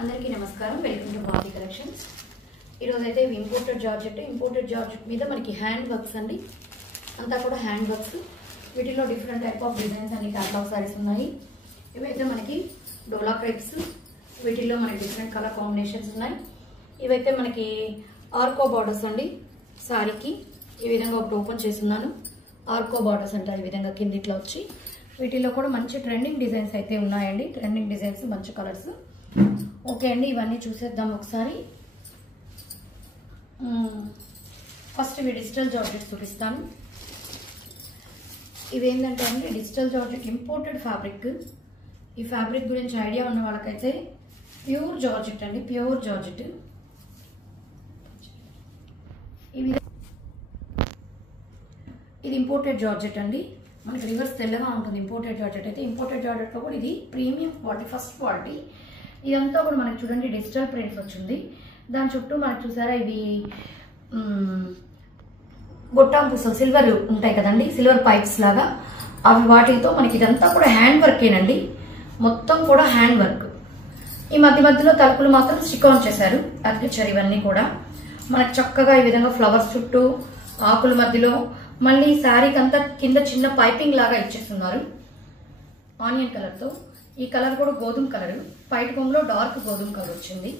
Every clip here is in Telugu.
అందరికీ నమస్కారం. Welcome to Bharati collections. ఈరోజు అయితే ఇంపోర్టెడ్ జార్జెట్ మీద మనకి హ్యాండ్ వర్క్స్ అండి. అంతా కూడా హ్యాండ్ వర్క్స్. వీటిలో డిఫరెంట్ టైప్ ఆఫ్ డిజైన్స్ అన్ని క్యాటలాగ్ సారీస్ ఉన్నాయి. ఇవైతే మనకి డోలా క్రేప్స్. వీటిల్లో మనకి డిఫరెంట్ కలర్ కాంబినేషన్స్ ఉన్నాయి. ఇవైతే మనకి ఆర్కో బార్డర్స్ అండి. సారీకి ఈ విధంగా ఒకటి ఓపెన్ చేస్తున్నాను. ఆర్కో బార్డర్స్ అంటారు ఈ విధంగా కింద ఇట్లా వచ్చి. వీటిలో కూడా మంచి ట్రెండింగ్ డిజైన్స్ అయితే ఉన్నాయండి. ట్రెండింగ్ డిజైన్స్, మంచి కలర్స్. ఓకే అండి, ఇవన్నీ చూసేద్దాం ఒకసారి. ఫస్ట్ ఇవి డిజిటల్ జార్జెట్ చూపిస్తాను. ఇవేంటంటే అండి డిజిటల్ జార్జెట్ ఇంపోర్టెడ్ ఫ్యాబ్రిక్. ఈ ఫ్యాబ్రిక్ గురించి ఐడియా ఉన్న వాళ్ళకైతే ప్యూర్ జార్జెట్ అండి, ప్యూర్ జార్జెట్. ఇది ఇంపోర్టెడ్ జార్జెట్ అండి. మనకి రివర్స్ తెల్లగా ఉంటుంది ఇంపోర్టెడ్ జార్జెట్ అయితే. ఇంపోర్టెడ్ జార్జెట్లో కూడా ఇది ప్రీమియం క్వాలిటీ, ఫస్ట్ క్వాలిటీ. ఇదంతా కూడా మనకి చూడండి డిజిటల్ ప్రింట్స్ వచ్చింది. దాని చుట్టూ మనకు చూసారా ఇవి బొట్టాం పూసలు సిల్వర్ ఉంటాయి కదండి, సిల్వర్ పైప్స్ లాగా. అవి వాటితో మనకి ఇదంతా కూడా హ్యాండ్ వర్కేనండి. మొత్తం కూడా హ్యాండ్ వర్క్. ఈ మధ్యలో తలుపులు మాత్రం స్టిక్ ఆన్ చేశారు, అతికిచ్చారు. ఇవన్నీ కూడా మనకి చక్కగా ఈ విధంగా ఫ్లవర్స్ చుట్టూ ఆకుల మధ్యలో మళ్ళీ శారీకి అంతా కింద చిన్న పైపింగ్ లాగా ఇచ్చేస్తున్నారు ఆనియన్ కలర్తో. ఈ కలర్ కూడా గోధుమ కలర్. పైట్ కొంగులో డార్క్ గోధుమ కలర్ వచ్చింది.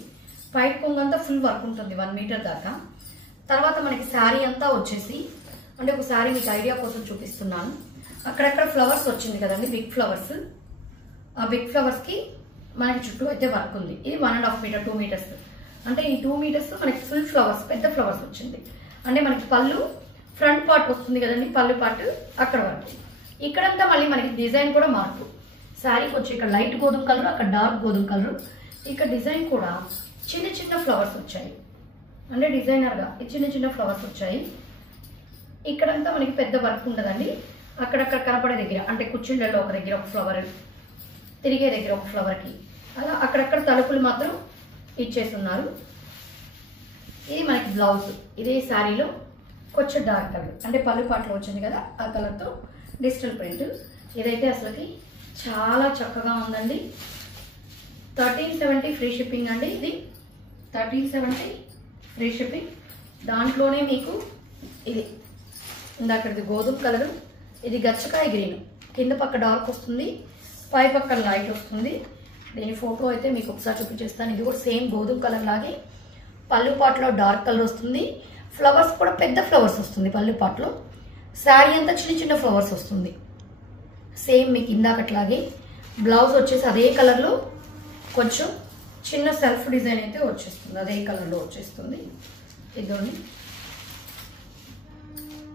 పైట్ కొంగు అంతా ఫుల్ వర్క్ ఉంటుంది 1 మీటర్ దాకా. తర్వాత మనకి శారీ అంతా వచ్చేసి అంటే ఒక శారీ మీకు ఐడియా కోసం చూపిస్తున్నాను. అక్కడక్కడ ఫ్లవర్స్ వచ్చింది కదండి, బిగ్ ఫ్లవర్స్. ఆ బిగ్ ఫ్లవర్స్ కి మనకి చుట్టూ అయితే వర్క్ ఉంది. ఇది 1.5 మీటర్, 2 మీటర్స్. అంటే ఈ 2 మీటర్స్ మనకి ఫుల్ ఫ్లవర్స్, పెద్ద ఫ్లవర్స్ వచ్చింది. అంటే మనకి పళ్ళు ఫ్రంట్ పార్ట్ వస్తుంది కదండి, పళ్ళు పార్ట్ అక్కడ వరకు. ఇక్కడంతా మళ్ళీ మనకి డిజైన్ కూడా మార్పు. శారీకి వచ్చి ఇక్కడ లైట్ గోధుమ కలర్, అక్కడ డార్క్ గోధుమ కలర్. ఇక్కడ డిజైన్ కూడా చిన్న చిన్న ఫ్లవర్స్ వచ్చాయి. అంటే డిజైనర్గా చిన్న చిన్న ఫ్లవర్స్ వచ్చాయి. ఇక్కడంతా మనకి పెద్ద వర్క్ ఉండదండి. అక్కడక్కడ కనపడే దగ్గర అంటే కుచ్చిళ్ళలో ఒక దగ్గర ఒక ఫ్లవర్, తిరిగే దగ్గర ఒక ఫ్లవర్కి అలా అక్కడక్కడ తలుపులు మాత్రం ఇచ్చేస్తున్నారు. ఇది మనకి బ్లౌజ్. ఇదే శారీలో కొంచెం డార్క్ కలర్ అంటే పళ్ళు పాటలో వచ్చింది కదా, ఆ కలర్తో డిజిటల్ ప్రింట్. ఇదైతే అసలుకి చాలా చక్కగా ఉందండి. 1370 ఫ్రీ షిప్పింగ్ అండి. ఇది 1370 ఫ్రీ షిప్పింగ్. దాంట్లోనే మీకు ఇది ఇందాకది గోధుమ కలరు, ఇది గచ్చకాయ గ్రీన్. కింద పక్క డార్క్ వస్తుంది, పై పక్క లైట్ వస్తుంది. దీని ఫోటో అయితే మీకు ఒకసారి చూపించేస్తాను. ఇది కూడా సేమ్ గోధుమ కలర్ లాగే పళ్ళు పాటలో డార్క్ కలర్ వస్తుంది. ఫ్లవర్స్ కూడా పెద్ద ఫ్లవర్స్ వస్తుంది పళ్ళు పాటలో. శారీ అంతా చిన్న చిన్న ఫ్లవర్స్ వస్తుంది సేమ్ మీకు ఇందాకట్లాగే. బ్లౌజ్ వచ్చేసి అదే కలర్లో కొంచెం చిన్న సెల్ఫ్ డిజైన్ అయితే వచ్చేస్తుంది, అదే కలర్లో వచ్చేస్తుంది. ఇదిగోండి,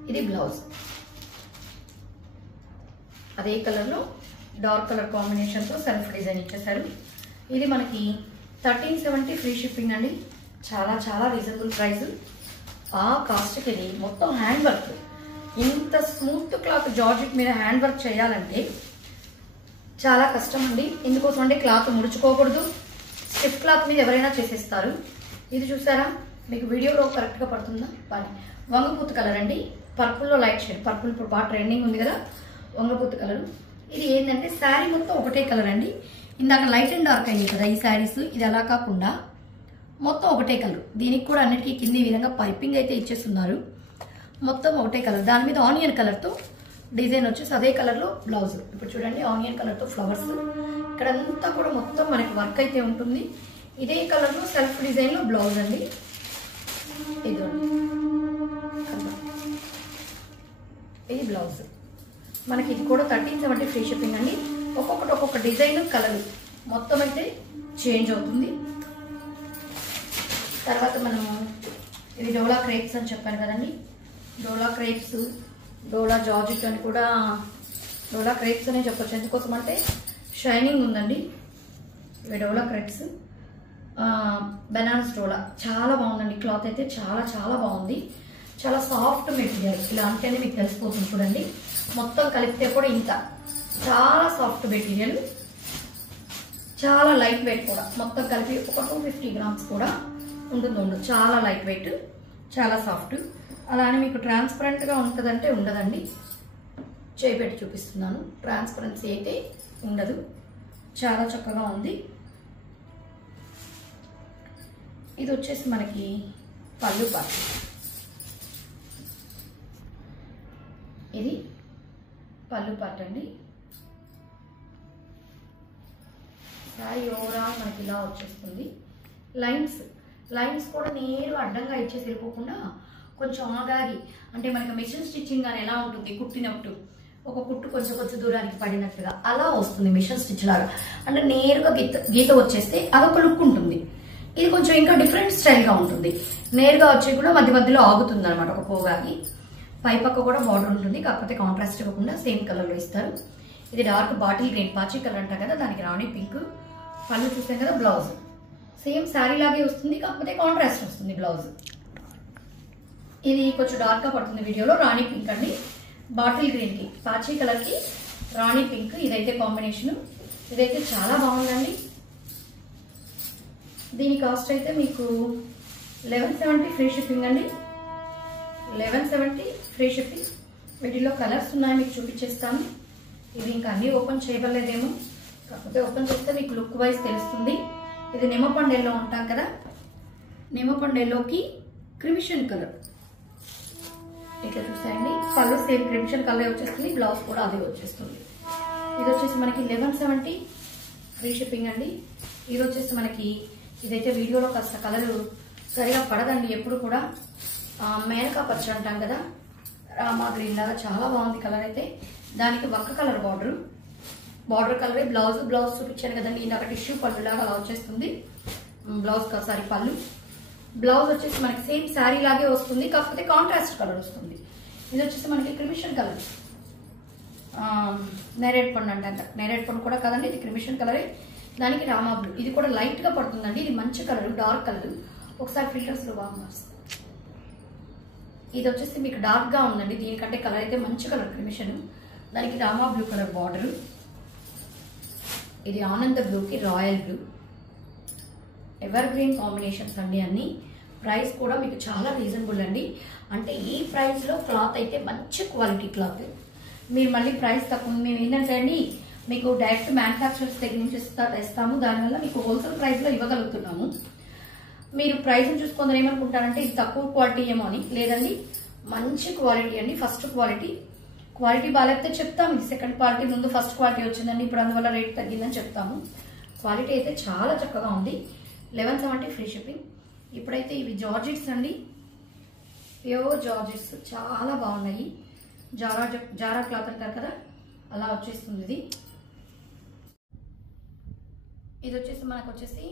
ఇది బ్లౌజ్. అదే కలర్లో డార్క్ కలర్ కాంబినేషన్తో సెల్ఫ్ డిజైన్ ఇచ్చేసారు. ఇది మనకి 1370 ఫ్రీ షిప్పింగ్ అండి. చాలా చాలా రీజనబుల్ ప్రైస్. ఆ కాస్ట్కి ఇది మొత్తం హ్యాండ్ వర్క్. ఇంత స్మూత్ క్లాత్ జార్జెట్ మీద హ్యాండ్ వర్క్ చేయాలంటే చాలా కష్టం అండి. ఎందుకోసం అంటే క్లాత్ ముడుచుకోకూడదు. స్టిఫ్ క్లాత్ మీద ఎవరైనా చేసేస్తారు. ఇది చూసారా మీకు వీడియోలో కరెక్ట్గా పడుతుందా? పని వంగపూత కలర్ అండి. పర్పుల్లో లైట్ షేడ్. పర్పుల్ ఇప్పుడు బాగా ట్రెండింగ్ ఉంది కదా, వంగపూత కలర్. ఇది ఏంటంటే శారీ మొత్తం ఒకటే కలర్ అండి. ఇందాక లైట్ అండ్ డార్క్ అయ్యాయి కదా ఈ శారీస్. ఇది అలా కాకుండా మొత్తం ఒకటే కలర్. దీనికి కూడా అన్నిటికీ కింద ఈ విధంగా పైపింగ్ అయితే ఇచ్చేస్తున్నారు. మొత్తం ఒకటే కలర్. దాని మీద ఆనియన్ కలర్తో డిజైన్ వచ్చేసి అదే కలర్లో బ్లౌజ్. ఇప్పుడు చూడండి ఆనియన్ కలర్తో ఫ్లవర్స్. ఇక్కడంతా కూడా మొత్తం మనకి వర్క్ అయితే ఉంటుంది. ఇదే కలర్లో సెల్ఫ్ డిజైన్లో బ్లౌజ్ అండి. ఇది బ్లౌజ్. మనకి ఇది కూడా 1370 ఫ్రీ షిప్పింగ్ అండి. ఒక్కొక్కటి ఒక్కొక్క డిజైన్, కలర్ మొత్తం అయితే చేంజ్ అవుతుంది. తర్వాత మనము ఇది డోలా క్రేప్స్ అని చెప్పాను కదండి. డోలా క్రేప్స్, డోలా జార్జెట్ అని కూడా డోలా క్రేప్స్ అనే చెప్పొచ్చు. ఎందుకోసం అంటే షైనింగ్ ఉందండి. ఇవి డోలా క్రేప్స్. బెనారస్ డోలా చాలా బాగుందండి. క్లాత్ అయితే చాలా చాలా బాగుంది. చాలా సాఫ్ట్ మెటీరియల్. ఇలా అంటేనే మీకు తెలిసిపోతుంది చూడండి. మొత్తం కలిపితే కూడా ఇంత చాలా సాఫ్ట్ మెటీరియల్, చాలా లైట్ వెయిట్ కూడా. మొత్తం కలిపి ఒక 250 గ్రామ్స్ కూడా ఉంటుంది. చాలా లైట్ వెయిట్, చాలా సాఫ్ట్. అలానే మీకు ట్రాన్స్పరెంట్గా ఉంటుందంటే ఉండదండి. చేపెట్టి చూపిస్తున్నాను. ట్రాన్స్పరెన్సీ అయితే ఉండదు. చాలా చక్కగా ఉంది. ఇది వచ్చేసి మనకి పళ్ళు పార్ట్. ఇది పళ్ళు పార్ట్ అండి. సారీ ఓవరాల్ మనకి ఇలా వచ్చేస్తుంది. లైన్స్ కూడా నేరుగా అడ్డంగా ఇచ్చేసి వెళ్ళిపోకుండా కొంచెం ఆగాగి, అంటే మనకి మిషన్ స్టిచ్చింగ్ అని ఎలా ఉంటుంది, కుట్టినట్టు ఒక కుట్టు కొంచెం దూరానికి పడినట్టుగా అలా వస్తుంది మిషన్ స్టిచ్ లాగా. అంటే నేరుగా గీత వచ్చేస్తే అదొక లుక్ ఉంటుంది. ఇది కొంచెం ఇంకా డిఫరెంట్ స్టైల్గా ఉంటుంది. నేరుగా వచ్చి కూడా మధ్యలో ఆగుతుంది అనమాట ఒక పోగాకి. పై పక్క కూడా బార్డర్ ఉంటుంది, కాకపోతే కాంట్రాస్ట్ ఇవ్వకుండా సేమ్ కలర్లో ఇస్తారు. ఇది డార్క్ బాటిల్ గ్రీన్ పాచి కలర్ అంటారు కదా, దానికి రాణి పింక్. పళ్ళు చూసాం కదా, బ్లౌజ్ సేమ్ శారీ లాగే వస్తుంది, కాకపోతే కాంట్రాస్ట్ వస్తుంది బ్లౌజ్. ఇది కొంచెం డార్క్గా పడుతుంది వీడియోలో. రాణి పింక్ అండి, బాటిల్ గ్రీన్కి పాచి కలర్కి రాణి పింక్. ఇదైతే కాంబినేషన్. ఇదైతే చాలా బాగుందండి. దీని కాస్ట్ అయితే మీకు 1170 ఫ్రీ షిప్పింగ్ అండి. 1170 ఫ్రీ షిప్పింగ్. వీటిలో కలర్స్ ఉన్నాయి, మీకు చూపించేస్తాను. ఇది ఇంకా అన్నీ ఓపెన్ చేయగలేదేమో, కాకపోతే ఓపెన్ చేస్తే మీకు లుక్ వైజ్ తెలుస్తుంది. ఇది నిమ్మపండేలో ఉంటాం కదా, నిమ్మపండేలోకి క్రిమిషన్ కలర్ ఇట్లా చూసాయండి. పళ్ళు సేమ్ క్రిమిషన్ కలర్ వచ్చేస్తుంది, బ్లౌజ్ కూడా అదే వచ్చేస్తుంది. ఇది వచ్చేసి మనకి 1170 ఫ్రీ షిప్పింగ్ అండి. ఇది వచ్చేసి మనకి ఇదైతే వీడియోలో కాస్త కలర్ సరిగా పడదండి ఎప్పుడు కూడా. మేనకా పచ్చ అంటాం కదా, రామా గ్రీన్ లాగా చాలా బాగుంది కలర్ అయితే. దానికి ఒక్క కలర్ బార్డర్ కలరే బ్లౌజ్ చూపించాను కదండి ఇందాక, టిష్యూ పళ్ళు లాగా అలా వచ్చేస్తుంది బ్లౌజ్. సారీ పళ్ళు బ్లౌజ్ వచ్చేసి మనకి సేమ్ శారీ లాగే వస్తుంది, కాకపోతే కాంట్రాస్ట్ కలర్ వస్తుంది. ఇది వచ్చేసి మనకి క్రిమిషన్ కలర్, నేరేడ్ పండు అంట. నేరేడ్ పండు కూడా కదండి, ఇది క్రిమిషన్ కలరే. దానికి రామా బ్లూ, ఇది కూడా లైట్ గా పడుతుందండి. ఇది మంచి కలర్, డార్క్ కలర్. ఒకసారి ఫిల్టర్స్ లో బాగా మారుస్తుంది. ఇది వచ్చేసి మీకు డార్క్ గా ఉందండి, దీనికంటే కలర్ అయితే మంచి కలర్ క్రిమిషన్. దానికి రామా బ్లూ కలర్ బార్డర్. ఇది ఆనంద బ్లూకి royal blue. Ever green combinations అండి అన్ని. ప్రైస్ కూడా మీకు చాలా రీజనబుల్ అండి. అంటే ఈ ప్రైస్ లో క్లాత్ అయితే మంచి క్వాలిటీ క్లాత్. మీరు మళ్ళీ ప్రైస్ తక్కువ, మేము ఏంటంటే అండి మీకు డైరెక్ట్ మ్యానుఫ్యాక్చరర్స్ దగ్గర నుంచి ఇస్తాము, దానివల్ల మీకు హోల్సేల్ ప్రైస్ లో ఇవ్వగలుగుతున్నాము. మీరు ప్రైస్ చూసుకొని ఏమనుకుంటారంటే ఇది తక్కువ క్వాలిటీ ఏమో అని. లేదండి, మంచి క్వాలిటీ అండి. ఫస్ట్ క్వాలిటీ బాగాలేకపోతే చెప్తాము, ఇది సెకండ్ క్వాలిటీ, ముందు ఫస్ట్ క్వాలిటీ వచ్చిందండి, ఇప్పుడు అందువల్ల రేట్ తగ్గిందని చెప్తాము. క్వాలిటీ అయితే చాలా చక్కగా ఉంది. 1170 ఫ్రీ షిప్పింగ్. ఇప్పుడైతే ఇవి జార్జెట్స్ అండి, ప్యూర్ జార్జెట్స్ చాలా బాగున్నాయి. జారా క్లాత్ అంటారు కదా, అలా వచ్చేస్తుంది. ఇది వచ్చేసి మనకు వచ్చేసి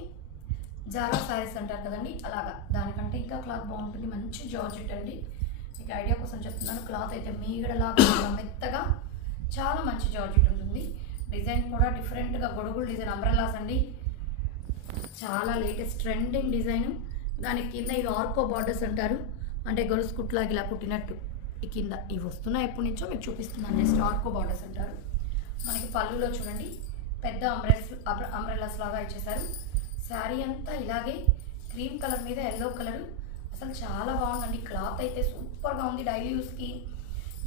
జారా సారీస్ అంటారు కదండి, అలాగా. దానికంటే ఇంకా క్లాత్ బాగుంటుంది, మంచి జార్జెట్ అండి. మీకు ఐడియా కోసం చెప్తున్నాను. క్లాత్ అయితే మీగడలాగా మెత్తగా చాలా మంచి జార్జెట్ ఉంటుంది. డిజైన్ కూడా డిఫరెంట్గా గొడుగులు డిజైన్, అంబ్రెల్లాస్ అండి, చాలా లేటెస్ట్ ట్రెండింగ్ డిజైన్. దానికి కింద ఇవి ఆర్కో బార్డర్స్ అంటారు, అంటే గొలుసు కుట్లాగా ఇలా కుట్టినట్టు. ఈ కింద ఇవి వస్తున్నాయి, ఎప్పటి నుంచో మీకు చూపిస్తున్నాను. జస్ట్ ఆర్కో బార్డర్స్ అంటారు. మనకి పళ్ళులో చూడండి పెద్ద అంబ్రెల్లాస్ లాగా ఇచ్చేసారు. శారీ అంతా ఇలాగే క్రీమ్ కలర్ మీద ఎల్లో కలర్. అసలు చాలా బాగుందండి. క్లాత్ అయితే సూపర్గా ఉంది. డైలీ యూస్కి,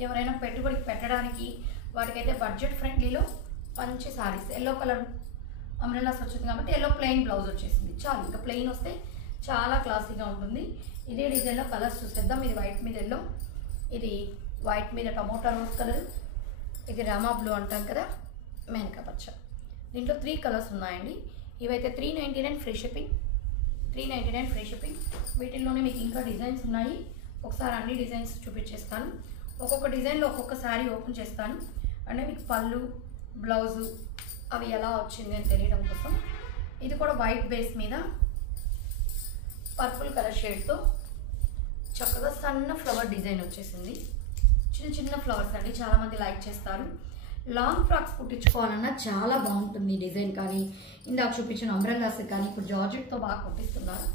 ఎవరైనా పెట్టుబడికి పెట్టడానికి, వాటికైతే బడ్జెట్ ఫ్రెండ్లీలో మంచి శారీస్. ఎల్లో కలర్ అంబ్రెల్లాస్ వచ్చింది కాబట్టి ఎల్లో ప్లెయిన్ బ్లౌజ్ వచ్చేసింది చాలు. ఇంకా ప్లెయిన్ వస్తే చాలా క్లాసీగా ఉంటుంది. ఇదే డిజైన్లో కలర్స్ చూసేద్దాం. ఇది వైట్ మీద ఎల్లో, ఇది వైట్ మీద టమోటా రోజ్ కలర్, ఇది రామా బ్లూ అంటాం కదా, మేనకా పచ్చ. దీంట్లో 3 కలర్స్ ఉన్నాయండి. ఇవైతే 399 ఫ్రీ షిప్పింగ్. 399 free shipping. వీటిల్లోనే మీకు ఇంకా డిజైన్స్ ఉన్నాయి. ఒకసారి అన్ని డిజైన్స్ చూపించేస్తాను. ఒక్కొక్క డిజైన్లో ఒక్కొక్క శారీ ఓపెన్ చేస్తాను, అంటే మీకు పళ్ళు బ్లౌజు అవి ఎలా వచ్చింది అని తెలియడం కోసం. ఇది కూడా వైట్ బేస్ మీద పర్పుల్ కలర్ షేడ్తో చక్కగా సన్న ఫ్లవర్ డిజైన్ వచ్చేసింది. చిన్న ఫ్లవర్స్ అండి, చాలామంది లైక్ చేస్తారు. లాంగ్ ఫ్రాక్స్ కుట్టించుకోవాలన్నా చాలా బాగుంటుంది డిజైన్. కానీ ఇందాక చూపించిన అంబ్రెల్లాస్ కానీ ఇప్పుడు జార్జెట్తో బాగా కుట్టిస్తున్నారు,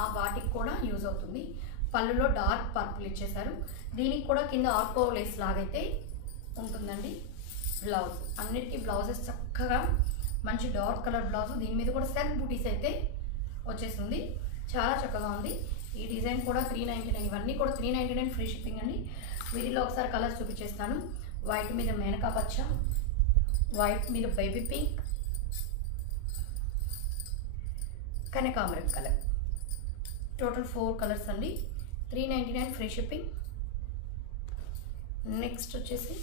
ఆ వాటికి కూడా యూజ్ అవుతుంది. పళ్ళులో డార్క్ పర్పుల్ ఇచ్చేసారు. దీనికి కూడా కింద ఆర్కో లేస్ లాగైతే ఉంటుందండి. బ్లౌజ్ అన్నిటికీ బ్లౌజెస్ చక్కగా మంచి డార్క్ కలర్ బ్లౌజ్. దీని మీద కూడా సెల్ఫ్ బూటీస్ అయితే వచ్చేసింది, చాలా చక్కగా ఉంది. ఈ డిజైన్ కూడా 399. ఇవన్నీ కూడా 399 ఫ్రీ షిప్పింగ్ అండి. వీటిలో ఒకసారి కలర్స్ చూపించేస్తాను. వైట్ మీద మేనకా పచ్చ, వైట్ మీద బేబీ పింక్, కనకాంబరం కలర్. టోటల్ 4 కలర్స్ అండి. 399 ఫ్రీ షిప్పింగ్. నెక్స్ట్ వచ్చేసి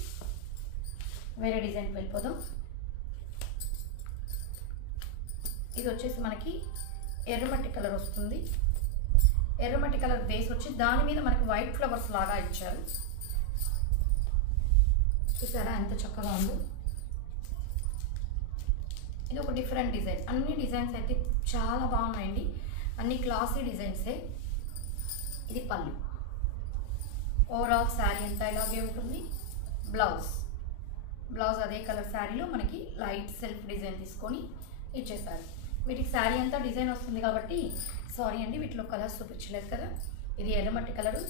వేరే డిజైన్కి వెళ్ళిపోదాం. ఇది వచ్చేసి మనకి ఎర్రమట్టి కలర్ వస్తుంది. ఎర్రమట్టి కలర్ బేస్ వచ్చి దాని మీద మనకి వైట్ ఫ్లవర్స్ లాగా ఇచ్చారు. చూసారా ఎంత చక్కగా ఉందో. ఇది ఒక డిఫరెంట్ డిజైన్. అన్ని డిజైన్స్ అయితే చాలా బాగున్నాయండి. అన్ని క్లాసీ డిజైన్సే. ఇది పళ్ళు. ఓవరాల్ శారీ అంతా ఇలాగే ఉంటుంది. బ్లౌజ్ అదే కలర్ శారీలో మనకి లైట్ సెల్ఫ్ డిజైన్ తీసుకొని ఇచ్చేసారు. వీటికి శారీ అంతా డిజైన్ వస్తుంది కాబట్టి సారీ అండి, వీటిలో కలర్స్ చూపించలేదు కదా. ఇది ఎర్రమట్టి కలరు,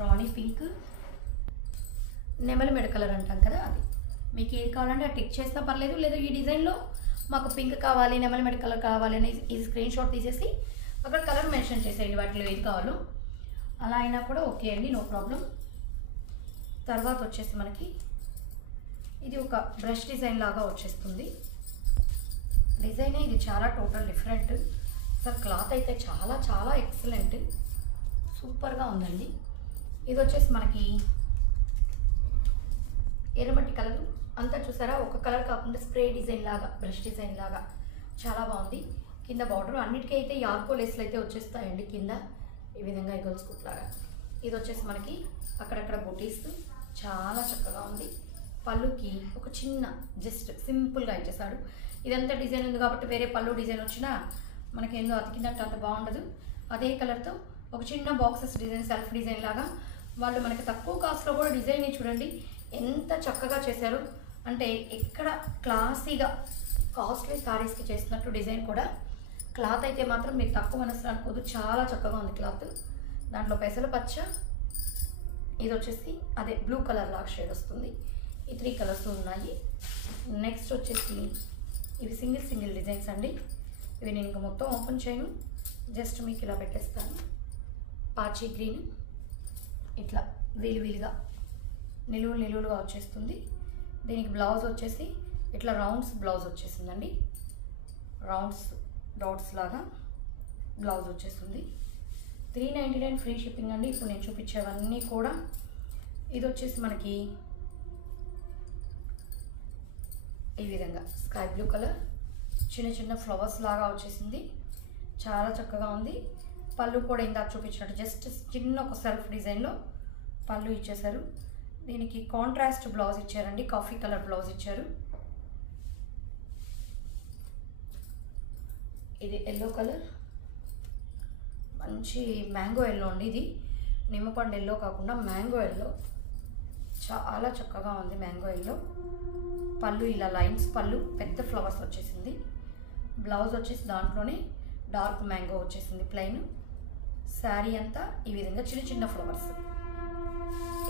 రాణి పింక్, నెమలి మెడ కలర్ అంటాం కదా అది. మీకు ఏది కావాలంటే అది టిక్ చేసినా పర్లేదు. లేదా ఈ డిజైన్లో మాకు పింక్ కావాలి, నెమలి మెడ కలర్ కావాలి అని ఇది స్క్రీన్ షాట్ తీసేసి అక్కడ కలర్ మెన్షన్ చేసేయండి వాటిలో ఏది కావాలో. అలా అయినా కూడా ఓకే అండి, నో ప్రాబ్లం. తర్వాత వచ్చేసి మనకి ఇది ఒక బ్రష్ డిజైన్ లాగా వచ్చేస్తుంది. డిజైనే ఇది చాలా టోటల్ డిఫరెంట్. అసలు క్లాత్ అయితే చాలా చాలా ఎక్సలెంట్, సూపర్గా ఉందండి. ఇది వచ్చేసి మనకి ఎర్రమట్టి కలర్ అంతా చూసారా, ఒక కలర్ కాకుండా స్ప్రే డిజైన్ లాగా, బ్రష్ డిజైన్ లాగా చాలా బాగుంది. కింద బార్డర్ అన్నిటికీ అయితే యార్కో లేస్లు అయితే వచ్చేస్తాయండి కింద ఈ విధంగా గర్ల్స్ కుట్ లాగా. ఇది వచ్చేసి మనకి అక్కడక్కడ బొటీస్ చాలా చక్కగా ఉంది. పళ్ళుకి ఒక చిన్న జస్ట్ సింపుల్గా ఇచ్చేసాడు. ఇదంతా డిజైన్ ఉంది కాబట్టి వేరే పళ్ళు డిజైన్ వచ్చినా మనకి ఏందో అతికినట్టు అంత బాగుండదు. అదే కలర్తో ఒక చిన్న బాక్సెస్ డిజైన్, సెల్ఫ్ డిజైన్ లాగా వాళ్ళు మనకి తక్కువ కాస్ట్లో కూడా డిజైన్ చూడండి ఎంత చక్కగా చేశారు. అంటే ఎక్కడ క్లాసీగా కాస్ట్లీ శారీస్కి చేస్తున్నట్టు డిజైన్ కూడా. క్లాత్ అయితే మాత్రం మీరు తక్కువ మనసులో అనుకోదు, చాలా చక్కగా ఉంది క్లాత్. దాంట్లో పెసల పచ్చ, ఇది వచ్చేసి అదే బ్లూ కలర్ లాగా షేడ్ వస్తుంది. ఈ 3 కలర్స్ ఉన్నాయి. నెక్స్ట్ వచ్చేసి ఇవి సింగిల్ డిజైన్స్ అండి. ఇవి నేను ఇంకా మొత్తం ఓపెన్ చేయను, జస్ట్ మీకు ఇలా పెట్టేస్తాను. పాచి గ్రీన్ ఇట్లా వీలుగా నిలువులుగా వచ్చేస్తుంది. దీనికి బ్లౌజ్ వచ్చేసి ఇట్లా రౌండ్స్ బ్లౌజ్ వచ్చేసిందండి. రౌండ్స్ డాట్స్ లాగా బ్లౌజ్ వచ్చేస్తుంది. 399 ఫ్రీ షిప్పింగ్ అండి. ఇప్పుడు నేను చూపించేవన్నీ కూడా. ఇది వచ్చేసి మనకి ఈ విధంగా స్కై బ్లూ కలర్ చిన్న ఫ్లవర్స్ లాగా వచ్చేసింది, చాలా చక్కగా ఉంది. పళ్ళు కూడా ఇందాక చూపించినట్టు జస్ట్ చిన్న ఒక సెల్ఫ్ డిజైన్లో పళ్ళు ఇచ్చేసారు. దీనికి కాంట్రాస్ట్ బ్లౌజ్ ఇచ్చారండి, కాఫీ కలర్ బ్లౌజ్ ఇచ్చారు. ఇది ఎల్లో కలర్, మంచి మ్యాంగో ఎల్లో అండి. ఇది నిమ్మపండు ఎల్లో కాకుండా మ్యాంగో ఎల్లో, చాలా చక్కగా ఉంది మ్యాంగో ఎల్లో. పళ్ళు ఇలా లైన్స్ పళ్ళు, పెద్ద ఫ్లవర్స్ వచ్చేసింది. బ్లౌజ్ వచ్చేసి దాంట్లోనే డార్క్ మ్యాంగో వచ్చేసింది ప్లెయిన్. శారీ అంతా ఈ విధంగా చిన్న ఫ్లవర్స్.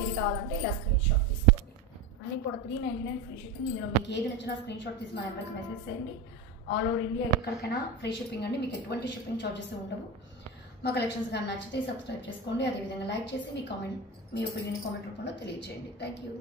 ఇది కావాలంటే ఇలా స్క్రీన్ షాట్ తీసుకోండి. అన్నీ కూడా 399 ఫ్రీ షిప్పింగ్. ఇందులో మీకు ఏది నచ్చినా స్క్రీన్ షాట్ తీసి మా నెంబర్కి మెసేజ్ చేయండి. ఆల్ ఓవర్ ఇండియా ఎక్కడికైనా ఫ్రీ షిప్పింగ్ అండి. మీకు ఎటువంటి షిప్పింగ్ చార్జెస్ ఉండవు. మా కలెక్షన్స్ కానీ నచ్చితే సబ్స్క్రైబ్ చేసుకోండి. అదేవిధంగా లైక్ చేసి మీ ఒపీనియన్ కామెంట్ రూపంలో తెలియజేయండి. Thank you.